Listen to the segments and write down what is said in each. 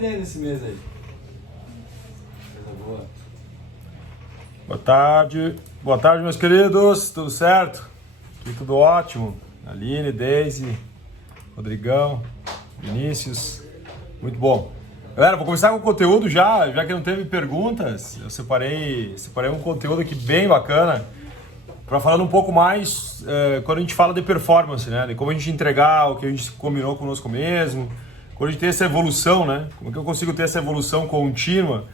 Nesse mês aí. Coisa boa. Boa tarde, meus queridos, tudo certo? Aqui tudo ótimo. Aline, Deise, Rodrigão, Vinícius, muito bom. Galera, vou começar com o conteúdo já que não teve perguntas. Eu separei um conteúdo aqui bem bacana para falar um pouco mais quando a gente fala de performance, né? De como a gente entregar o que a gente combinou conosco mesmo, quando a gente tem essa evolução, né? Como é que eu consigo ter essa evolução contínua,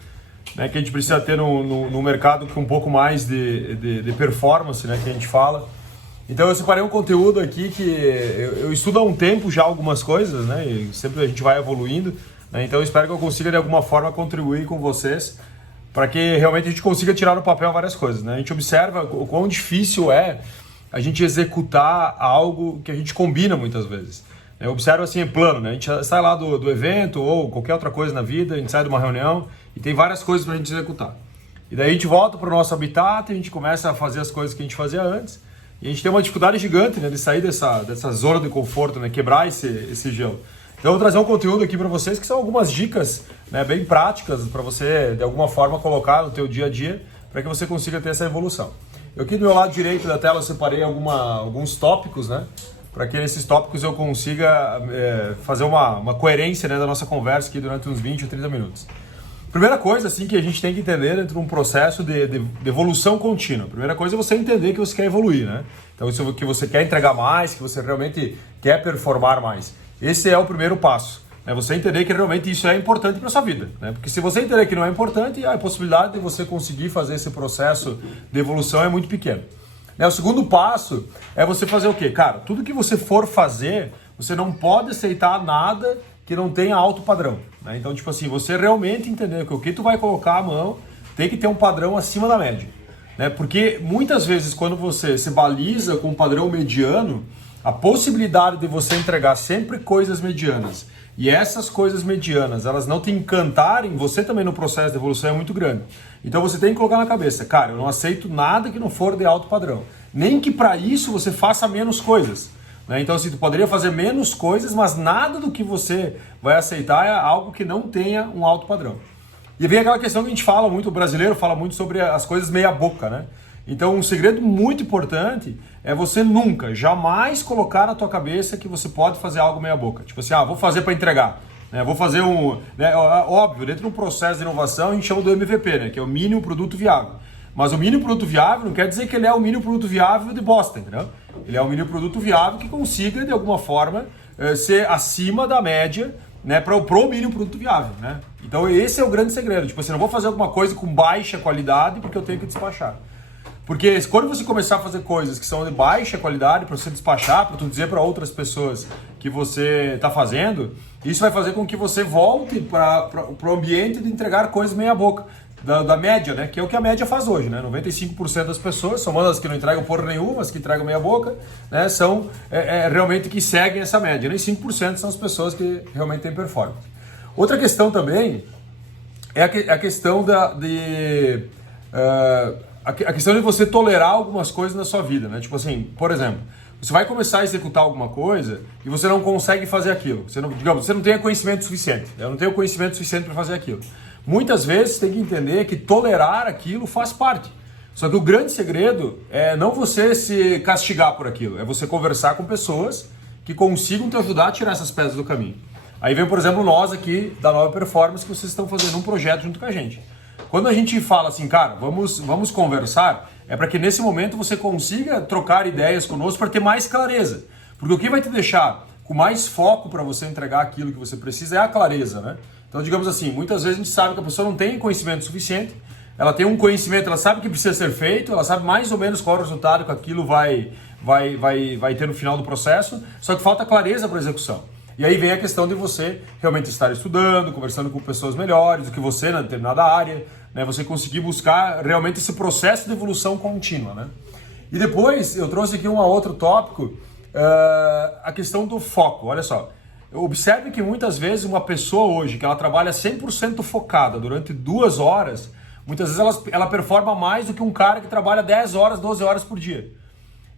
né? Que a gente precisa ter no mercado com um pouco mais de performance, né? Que a gente fala. Então eu separei um conteúdo aqui que eu estudo há um tempo já algumas coisas, né? E sempre a gente vai evoluindo, né? Então eu espero que eu consiga de alguma forma contribuir com vocês para que realmente a gente consiga tirar do papel várias coisas, né? A gente observa o quão difícil é a gente executar algo que a gente combina muitas vezes. Eu observo assim, em plano, né? A gente sai lá do evento ou qualquer outra coisa na vida, a gente sai de uma reunião e tem várias coisas para a gente executar. E daí a gente volta para o nosso habitat e a gente começa a fazer as coisas que a gente fazia antes. E a gente tem uma dificuldade gigante, né, de sair dessa zona de conforto, né, quebrar esse gelo. Então eu vou trazer um conteúdo aqui para vocês que são algumas dicas, né, bem práticas para você, de alguma forma, colocar no teu dia a dia para que você consiga ter essa evolução. Eu aqui do meu lado direito da tela eu separei alguns tópicos, né, para que nesses tópicos eu consiga fazer uma coerência, né, da nossa conversa aqui durante uns 20 ou 30 minutos. Primeira coisa assim, que a gente tem que entender dentro de um processo de evolução contínua. Primeira coisa é você entender que você quer evoluir, né? Então, isso que você quer entregar mais, que você realmente quer performar mais. Esse é o primeiro passo. Né? Você entender que realmente isso é importante para a sua vida. Né? Porque se você entender que não é importante, a possibilidade de você conseguir fazer esse processo de evolução é muito pequena. Né? O segundo passo é você fazer o quê? Cara, tudo que você for fazer, você não pode aceitar nada que não tenha alto padrão. Né? Então, tipo assim, você realmente entender que o que tu vai colocar a mão tem que ter um padrão acima da média. Né? Porque muitas vezes quando você se baliza com um padrão mediano, a possibilidade de você entregar sempre coisas medianas e essas coisas medianas, elas não te encantarem, você também no processo de evolução é muito grande. Então você tem que colocar na cabeça, cara, eu não aceito nada que não for de alto padrão. Nem que para isso você faça menos coisas. Então, assim, tu poderia fazer menos coisas, mas nada do que você vai aceitar é algo que não tenha um alto padrão. E vem aquela questão que a gente fala muito, o brasileiro fala muito sobre as coisas meia boca, né? Então, um segredo muito importante é você nunca, jamais colocar na tua cabeça que você pode fazer algo meia boca. Tipo assim, vou fazer para entregar. Né? Vou fazer né? Óbvio, dentro de um processo de inovação a gente chama do MVP, né? Que é o mínimo produto viável. Mas o mínimo produto viável não quer dizer que ele é o mínimo produto viável de bosta, entendeu? Ele é o mínimo produto viável que consiga, de alguma forma, ser acima da média, né, para o mínimo produto viável, né? Então esse é o grande segredo. Tipo assim, não vou fazer alguma coisa com baixa qualidade porque eu tenho que despachar. Porque quando você começar a fazer coisas que são de baixa qualidade para você despachar, para tu dizer para outras pessoas que você está fazendo, isso vai fazer com que você volte para o ambiente de entregar coisas meia boca. Da média, né? Que é o que a média faz hoje, né? 95% das pessoas, somando as que não entregam porra nenhuma, as que entregam meia boca, né? São realmente que seguem essa média. Nem 5% são as pessoas que realmente têm performance. Outra questão também é a questão a questão de você tolerar algumas coisas na sua vida, né? Tipo assim, por exemplo, você vai começar a executar alguma coisa e você não consegue fazer aquilo. Você não tem conhecimento suficiente. Eu não tenho conhecimento suficiente para fazer aquilo. Muitas vezes tem que entender que tolerar aquilo faz parte. Só que o grande segredo é não você se castigar por aquilo, é você conversar com pessoas que consigam te ajudar a tirar essas pedras do caminho. Aí vem, por exemplo, nós aqui da Nova Performance, que vocês estão fazendo um projeto junto com a gente. Quando a gente fala assim, cara, vamos conversar, é para que nesse momento você consiga trocar ideias conosco para ter mais clareza. Porque o que vai te deixar com mais foco para você entregar aquilo que você precisa é a clareza, né? Então, digamos assim, muitas vezes a gente sabe que a pessoa não tem conhecimento suficiente, ela tem um conhecimento, ela sabe o que precisa ser feito, ela sabe mais ou menos qual é o resultado que aquilo vai ter no final do processo, só que falta clareza para a execução. E aí vem a questão de você realmente estar estudando, conversando com pessoas melhores do que você na determinada área, né? Você conseguir buscar realmente esse processo de evolução contínua, né? E depois eu trouxe aqui um outro tópico, a questão do foco. Olha só. Observe que muitas vezes uma pessoa hoje que ela trabalha 100% focada durante 2 horas, muitas vezes ela performa mais do que um cara que trabalha 10 horas, 12 horas por dia.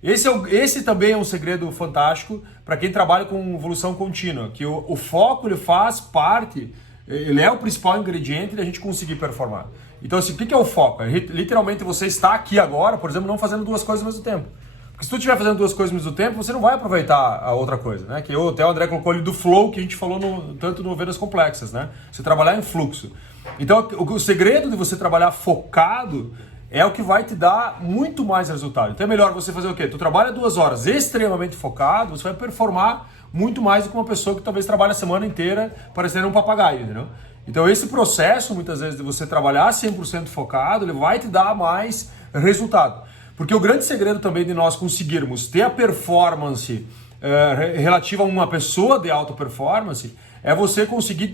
Esse também é um segredo fantástico para quem trabalha com evolução contínua, que o foco ele faz parte ele é o principal ingrediente da gente conseguir performar. Então, assim, o que é o foco? É literalmente você está aqui agora, por exemplo, não fazendo duas coisas ao mesmo tempo. Porque se tu estiver fazendo duas coisas ao mesmo tempo, você não vai aproveitar a outra coisa, né? Que até o André colocou ali do flow, que a gente falou tanto no Vendas Complexas, né? Você trabalhar em fluxo. Então, o segredo de você trabalhar focado é o que vai te dar muito mais resultado. Então é melhor você fazer o quê? Tu trabalha 2 horas extremamente focado, você vai performar muito mais do que uma pessoa que talvez trabalhe a semana inteira parecendo um papagaio, entendeu? Então esse processo, muitas vezes, de você trabalhar 100% focado, ele vai te dar mais resultado. Porque o grande segredo também de nós conseguirmos ter a performance relativa a uma pessoa de alta performance é você conseguir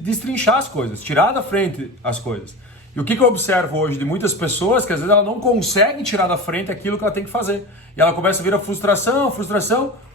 destrinchar as coisas, tirar da frente as coisas. E o que eu observo hoje de muitas pessoas que às vezes ela não consegue tirar da frente aquilo que ela tem que fazer. E ela começa a vir a frustração,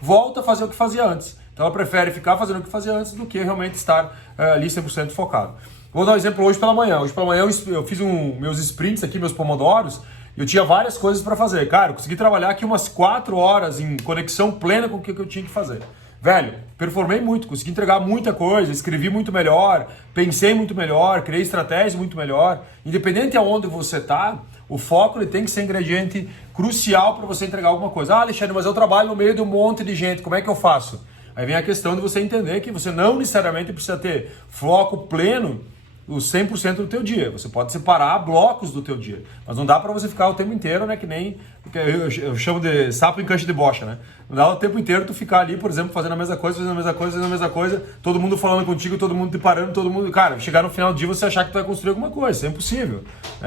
volta a fazer o que fazia antes. Então ela prefere ficar fazendo o que fazia antes do que realmente estar ali 100% focado. Vou dar um exemplo hoje pela manhã. Hoje pela manhã eu fiz meus sprints aqui, meus pomodoros, e eu tinha várias coisas para fazer. Cara, eu consegui trabalhar aqui umas 4 horas em conexão plena com o que eu tinha que fazer. Velho, performei muito, consegui entregar muita coisa, escrevi muito melhor, pensei muito melhor, criei estratégias muito melhor. Independente de onde você está, o foco ele tem que ser ingrediente crucial para você entregar alguma coisa. Ah, Alexandre, mas eu trabalho no meio de um monte de gente, como é que eu faço? Aí vem a questão de você entender que você não necessariamente precisa ter foco pleno os 100% do teu dia. Você pode separar blocos do teu dia, mas não dá para você ficar o tempo inteiro, né, que nem eu chamo de sapo em cancha de bocha, né? Não dá o tempo inteiro tu ficar ali, por exemplo, fazendo a mesma coisa, todo mundo falando contigo, todo mundo te parando, todo mundo, cara, chegar no final do dia você achar que tu vai construir alguma coisa, isso é impossível.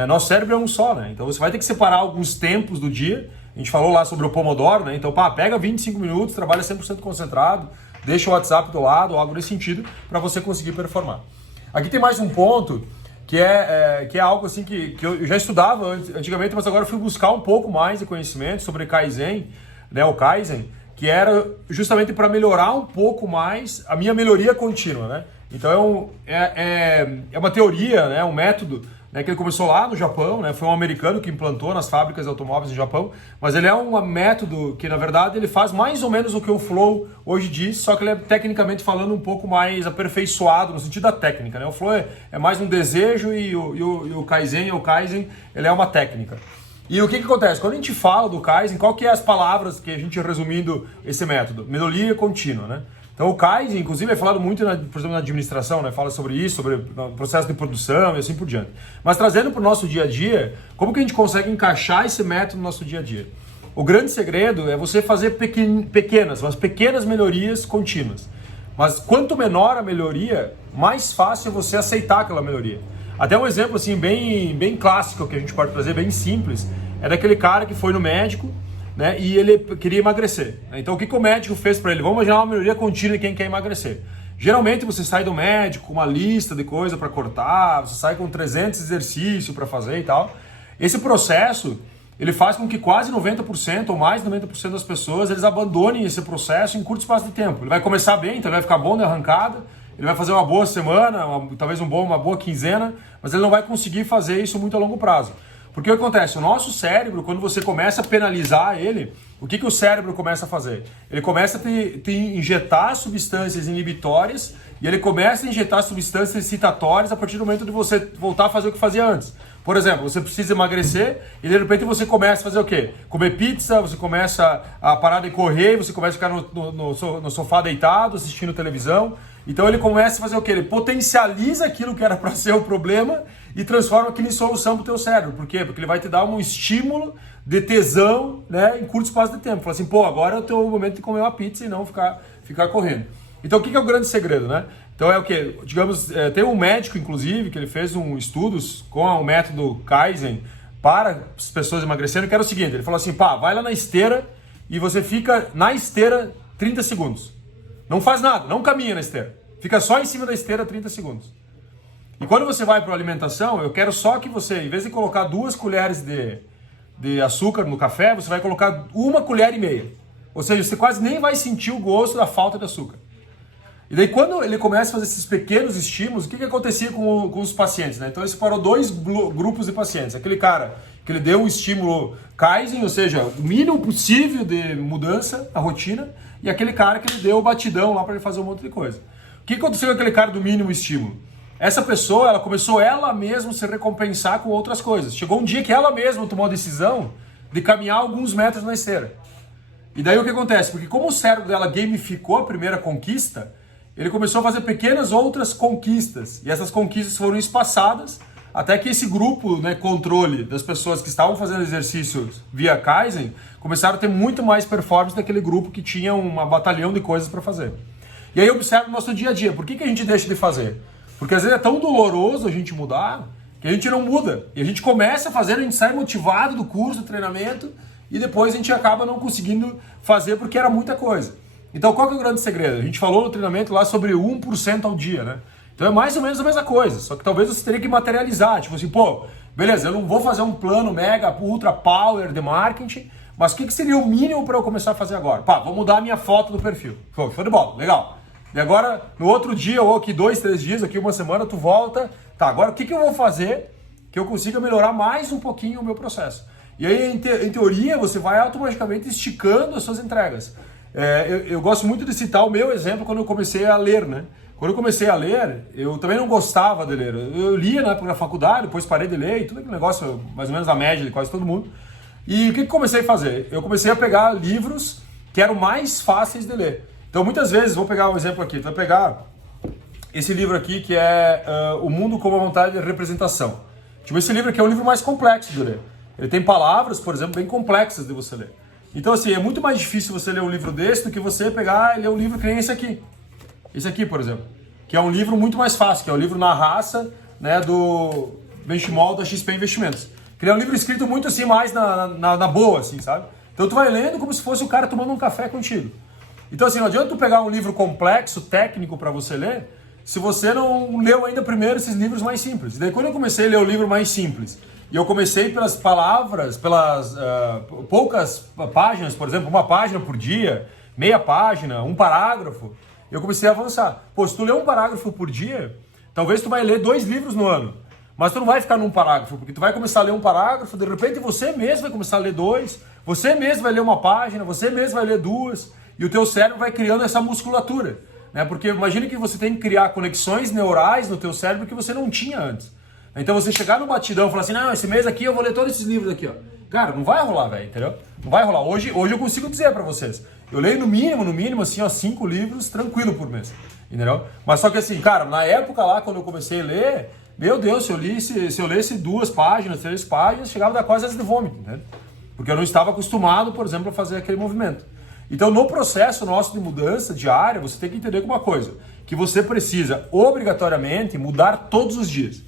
Nosso cérebro é um só, né? Então você vai ter que separar alguns tempos do dia. A gente falou lá sobre o Pomodoro, né? Então, pega 25 minutos, trabalha 100% concentrado, deixa o WhatsApp do lado, algo nesse sentido, para você conseguir performar. Aqui tem mais um ponto que é algo assim que eu já estudava antigamente, mas agora eu fui buscar um pouco mais de conhecimento sobre Kaizen, né, o Kaizen, que era justamente para melhorar um pouco mais a minha melhoria contínua, né? Então é uma teoria, né, um método, né, que ele começou lá no Japão, né, foi um americano que implantou nas fábricas de automóveis no Japão, mas ele é um método que, na verdade, ele faz mais ou menos o que o Flow hoje diz, só que ele é, tecnicamente falando, um pouco mais aperfeiçoado no sentido da técnica, né? O Flow é mais um desejo e o Kaizen, ele é uma técnica. E o que acontece? Quando a gente fala do Kaizen, qual que é as palavras que a gente, resumindo esse método? Melhoria contínua, né? Então o Kaizen, inclusive, é falado muito, por exemplo, na administração, né? Fala sobre isso, sobre o processo de produção e assim por diante. Mas trazendo para o nosso dia a dia, como que a gente consegue encaixar esse método no nosso dia a dia? O grande segredo é você fazer pequenas melhorias contínuas. Mas quanto menor a melhoria, mais fácil é você aceitar aquela melhoria. Até um exemplo assim, bem clássico que a gente pode trazer, bem simples, é daquele cara que foi no médico, né, e ele queria emagrecer. Então o que o médico fez para ele? Vamos imaginar uma melhoria contínua de quem quer emagrecer. Geralmente você sai do médico com uma lista de coisas para cortar, você sai com 300 exercícios para fazer e tal. Esse processo, ele faz com que quase 90% ou mais de 90% das pessoas, eles abandonem esse processo em curto espaço de tempo. Ele vai começar bem, então ele vai ficar bom na arrancada, ele vai fazer uma boa semana, talvez uma boa quinzena, mas ele não vai conseguir fazer isso muito a longo prazo. Porque o que acontece? O nosso cérebro, quando você começa a penalizar ele, o que o cérebro começa a fazer? Ele começa a te injetar substâncias inibitórias e ele começa a injetar substâncias excitatórias a partir do momento de você voltar a fazer o que fazia antes. Por exemplo, você precisa emagrecer e de repente você começa a fazer o quê? Comer pizza, você começa a parar de correr, você começa a ficar no sofá deitado, assistindo televisão. Então ele começa a fazer o quê? Ele potencializa aquilo que era para ser o problema e transforma aquilo em solução para o teu cérebro. Por quê? Porque ele vai te dar um estímulo de tesão, né, em curto espaço de tempo. Fala assim, pô, agora é o teu momento de comer uma pizza e não ficar correndo. Então o que é o grande segredo, né? Então é o quê? Digamos, tem um médico, inclusive, que ele fez estudos com o método Kaizen para as pessoas emagrecendo, que era o seguinte, ele falou assim, vai lá na esteira e você fica na esteira 30 segundos. Não faz nada, não caminha na esteira. Fica só em cima da esteira 30 segundos. E quando você vai para a alimentação, eu quero só que você, em vez de colocar 2 colheres de açúcar no café, você vai colocar 1,5 colheres. Ou seja, você quase nem vai sentir o gosto da falta de açúcar. E daí quando ele começa a fazer esses pequenos estímulos, o que acontecia com os pacientes, né? Então ele separou 2 grupos de pacientes. Aquele cara que ele deu um estímulo Kaizen, ou seja, o mínimo possível de mudança na rotina, e aquele cara que ele deu o batidão lá para ele fazer um monte de coisa. O que aconteceu com aquele cara do mínimo estímulo? essa pessoa, ela começou ela mesma a se recompensar com outras coisas. Chegou um dia que ela mesma tomou a decisão de caminhar alguns metros na esteira. E daí o que acontece? Porque como o cérebro dela gamificou a primeira conquista, ele começou a fazer pequenas outras conquistas. E essas conquistas foram espaçadas até que esse grupo, né, controle das pessoas que estavam fazendo exercícios via Kaizen, começaram a ter muito mais performance daquele grupo que tinha uma batalhão de coisas para fazer. E aí observa o nosso dia a dia. Por que a gente deixa de fazer? Porque às vezes é tão doloroso a gente mudar que a gente não muda. E a gente começa a fazer, a gente sai motivado do curso, do treinamento, e depois a gente acaba não conseguindo fazer porque era muita coisa. Então qual que é o grande segredo? A gente falou no treinamento lá sobre 1% ao dia, né? Então é mais ou menos a mesma coisa, só que talvez você teria que materializar, tipo assim, pô, beleza, eu não vou fazer um plano mega, ultra power de marketing, mas o que seria o mínimo para eu começar a fazer agora? Pá, vou mudar a minha foto do perfil. Pô, show de bola, legal. E agora, no outro dia, ou aqui 2, 3 dias, aqui uma semana, tu volta, tá, agora o que eu vou fazer que eu consiga melhorar mais um pouquinho o meu processo? E aí, em teoria, você vai automaticamente esticando as suas entregas. Eu gosto muito de citar o meu exemplo quando eu comecei a ler, né? Quando eu comecei a ler, eu também não gostava de ler. Eu lia na época da faculdade, depois parei de ler, e tudo aquele negócio, mais ou menos a média de quase todo mundo. E o que eu comecei a fazer? Eu comecei a pegar livros que eram mais fáceis de ler. Então, muitas vezes, vou pegar um exemplo aqui, tu vai pegar esse livro aqui, que é O Mundo como a Vontade de Representação. Tipo, esse livro aqui é um livro mais complexo de ler. Ele tem palavras, por exemplo, bem complexas de você ler. Então, assim, é muito mais difícil você ler um livro desse do que você pegar e ler um livro que nem esse aqui. Esse aqui, por exemplo, que é um livro muito mais fácil, que é o livro Na Raça, né, do Benchimol da XP Investimentos. Que ele é um livro escrito muito assim, mais na boa, assim, sabe? Então tu vai lendo como se fosse o cara tomando um café contigo. Então assim, não adianta tu pegar um livro complexo, técnico para você ler, se você não leu ainda primeiro esses livros mais simples. E daí quando eu comecei a ler o livro mais simples, e eu comecei pelas palavras, pelas poucas páginas, por exemplo, uma página por dia, meia página, um parágrafo, eu comecei a avançar. Pô, se tu ler um parágrafo por dia, talvez tu vai ler 2 livros no ano. Mas tu não vai ficar num parágrafo, porque tu vai começar a ler um parágrafo, de repente você mesmo vai começar a ler 2, você mesmo vai ler uma página, você mesmo vai ler 2, e o teu cérebro vai criando essa musculatura. Né? Porque imagina que você tem que criar conexões neurais no teu cérebro que você não tinha antes. Então você chegar no batidão e falar assim, não, esse mês aqui eu vou ler todos esses livros aqui, ó. Cara, não vai rolar, velho, entendeu? Não vai rolar. Hoje eu consigo dizer pra vocês. Eu leio no mínimo, assim, ó, 5 livros tranquilo por mês, entendeu? Mas só que assim, cara, na época lá, quando eu comecei a ler, meu Deus, se eu lesse 2 páginas, 3 páginas, chegava a dar quase de vômito, entendeu? Porque eu não estava acostumado, por exemplo, a fazer aquele movimento. Então, no processo nosso de mudança diária, você tem que entender uma coisa, que você precisa, obrigatoriamente, mudar todos os dias.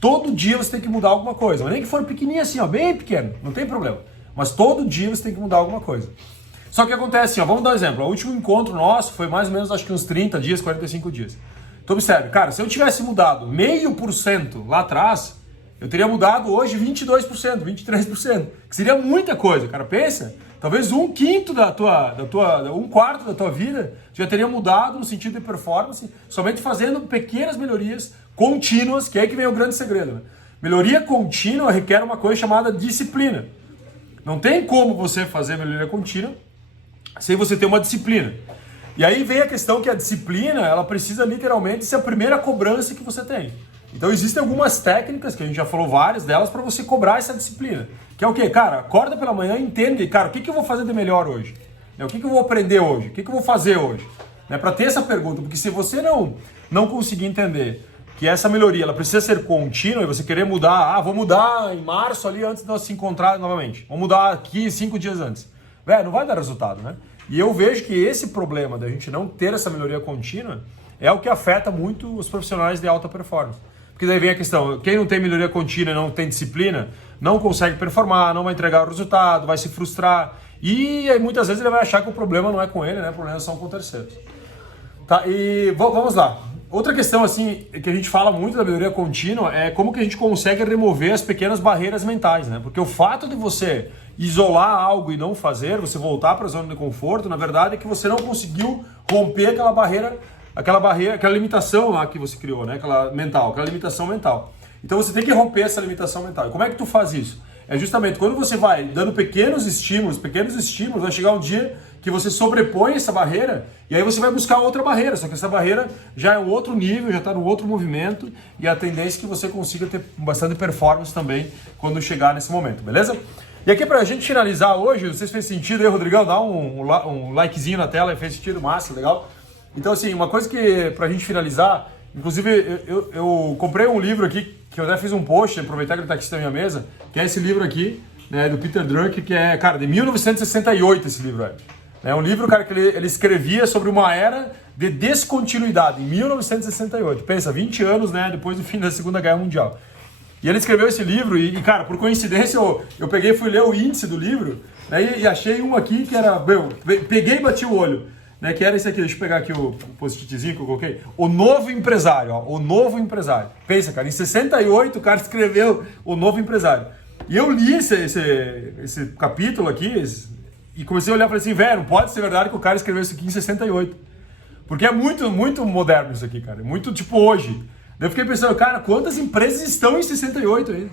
Todo dia você tem que mudar alguma coisa, mas nem que for pequenininho assim, ó, bem pequeno, não tem problema. Mas todo dia você tem que mudar alguma coisa. Só que acontece assim, ó, vamos dar um exemplo. O último encontro nosso foi mais ou menos, acho que uns 30 dias, 45 dias. Então observe, cara, se eu tivesse mudado 0,5% lá atrás, eu teria mudado hoje 22%, 23%, que seria muita coisa, cara, pensa. Talvez 1/5 1/4 da tua vida já teria mudado no sentido de performance, somente fazendo pequenas melhorias contínuas, que é aí que vem o grande segredo. Né? Melhoria contínua requer uma coisa chamada disciplina. Não tem como você fazer melhoria contínua sem você ter uma disciplina. E aí vem a questão que a disciplina, ela precisa literalmente ser a primeira cobrança que você tem. Então existem algumas técnicas, que a gente já falou várias delas, para você cobrar essa disciplina. Que é o quê? Cara, acorda pela manhã e entende, cara, o que eu vou fazer de melhor hoje? O que eu vou aprender hoje? O que eu vou fazer hoje? Para ter essa pergunta, porque se você não conseguir entender que essa melhoria ela precisa ser contínua e você querer mudar, vou mudar em março ali antes de nós se encontrar novamente, vou mudar aqui 5 dias antes. Velho, não vai dar resultado, né? E eu vejo que esse problema da gente não ter essa melhoria contínua é o que afeta muito os profissionais de alta performance. Porque daí vem a questão, quem não tem melhoria contínua, não tem disciplina, não consegue performar, não vai entregar o resultado, vai se frustrar. E aí, muitas vezes ele vai achar que o problema não é com ele, né? O problema são com terceiros. Tá, e vamos lá. Outra questão assim, que a gente fala muito da melhoria contínua é como que a gente consegue remover as pequenas barreiras mentais, né? Porque o fato de você isolar algo e não fazer, você voltar para a zona de conforto, na verdade é que você não conseguiu romper aquela limitação lá que você criou, né? Aquela limitação mental. Então você tem que romper essa limitação mental. E como é que tu faz isso? é justamente quando você vai dando pequenos estímulos, vai chegar um dia que você sobrepõe essa barreira e aí você vai buscar outra barreira, só que essa barreira já é um outro nível, já está num outro movimento e a tendência é que você consiga ter bastante performance também quando chegar nesse momento, beleza? E aqui pra gente finalizar hoje, não sei se fez sentido aí, Rodrigão, dá um likezinho na tela, fez sentido, massa, legal? Então assim, uma coisa que pra gente finalizar, inclusive eu comprei um livro aqui, que eu até fiz um post, aproveitar que ele tá aqui na minha mesa, que é esse livro aqui, né, do Peter Drucker, que é, cara, de 1968 esse livro aí. É um livro, cara, que ele escrevia sobre uma era de descontinuidade, em 1968. Pensa, 20 anos, né, depois do fim da Segunda Guerra Mundial. E ele escreveu esse livro e cara, por coincidência, eu peguei e fui ler o índice do livro, né, e achei um aqui que era, peguei e bati o olho, né, que era esse aqui, deixa eu pegar aqui o post-itzinho que eu coloquei, o novo empresário, ó, o novo empresário. Pensa, cara, em 68 o cara escreveu o novo empresário. E eu li esse capítulo aqui e comecei a olhar e falei assim, velho, não pode ser verdade que o cara escreveu isso aqui em 68. Porque é muito, muito moderno isso aqui, cara, é muito tipo hoje. Daí eu fiquei pensando, cara, quantas empresas estão em 68 ainda?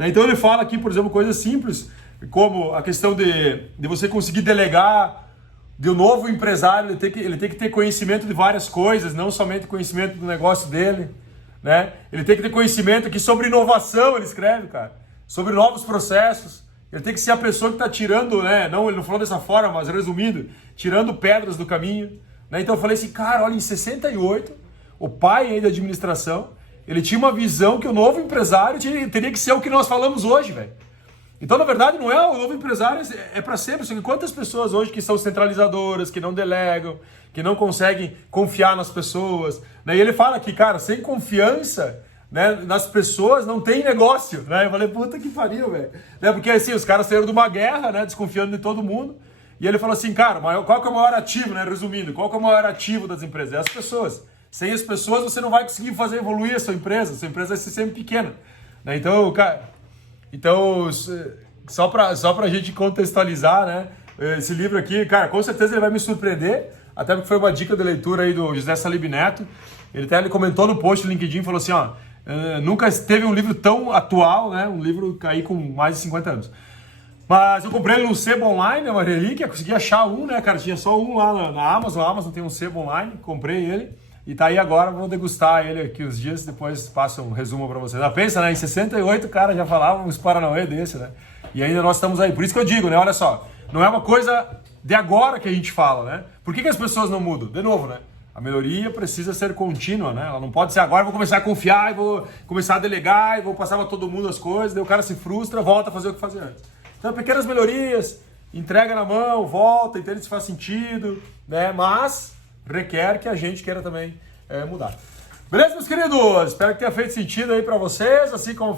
Então ele fala aqui, por exemplo, coisas simples, como a questão de você conseguir delegar, de um novo empresário, ele tem que ter conhecimento de várias coisas, não somente conhecimento do negócio dele, né? Ele tem que ter conhecimento aqui sobre inovação, ele escreve, cara, sobre novos processos. Ele tem que ser a pessoa que está tirando, né? Não, ele não falou dessa forma, mas resumindo, tirando pedras do caminho, né? Então eu falei assim, cara, olha, em 68, o pai aí da administração, ele tinha uma visão que o novo empresário teria que ser o que nós falamos hoje, velho. Então, na verdade, não é o novo empresário, é para sempre. Só que quantas pessoas hoje que são centralizadoras, que não delegam, que não conseguem confiar nas pessoas, né? E ele fala que, cara, sem confiança, né, nas pessoas não tem negócio, né? Eu falei, puta que pariu, velho. Né? Porque assim, os caras saíram de uma guerra, né, desconfiando de todo mundo. E ele falou assim, cara, qual que é o maior ativo, né? Resumindo, qual que é o maior ativo das empresas? É as pessoas. Sem as pessoas você não vai conseguir fazer evoluir a sua empresa vai ser sempre pequena. Né? Então, cara... Então, só pra gente contextualizar, né? Esse livro aqui, cara, com certeza ele vai me surpreender, até porque foi uma dica de leitura aí do José Salib Neto. Ele comentou no post do LinkedIn, falou assim, ó, nunca teve um livro tão atual, né? Um livro aí com mais de 50 anos. Mas eu comprei ele no Sebo Online, é uma relíquia, consegui achar um, né, cara? Tinha só um lá na Amazon, a Amazon tem um Sebo Online, comprei ele. E tá aí agora, vou degustar ele aqui os dias, depois passo um resumo pra vocês. Pensa, né? Em 68 o cara já falava uns paranauê desse, né? E ainda nós estamos aí. Por isso que eu digo, né? Olha só, não é uma coisa de agora que a gente fala, né? Por que as pessoas não mudam? De novo, né? A melhoria precisa ser contínua, né? Ela não pode ser agora, vou começar a confiar, e vou começar a delegar, e vou passar pra todo mundo as coisas, daí o cara se frustra, volta a fazer o que fazia antes. Então, pequenas melhorias, entrega na mão, volta, entende se faz sentido, né? Mas requer que a gente queira também mudar. Beleza, meus queridos? Espero que tenha feito sentido aí pra vocês, assim como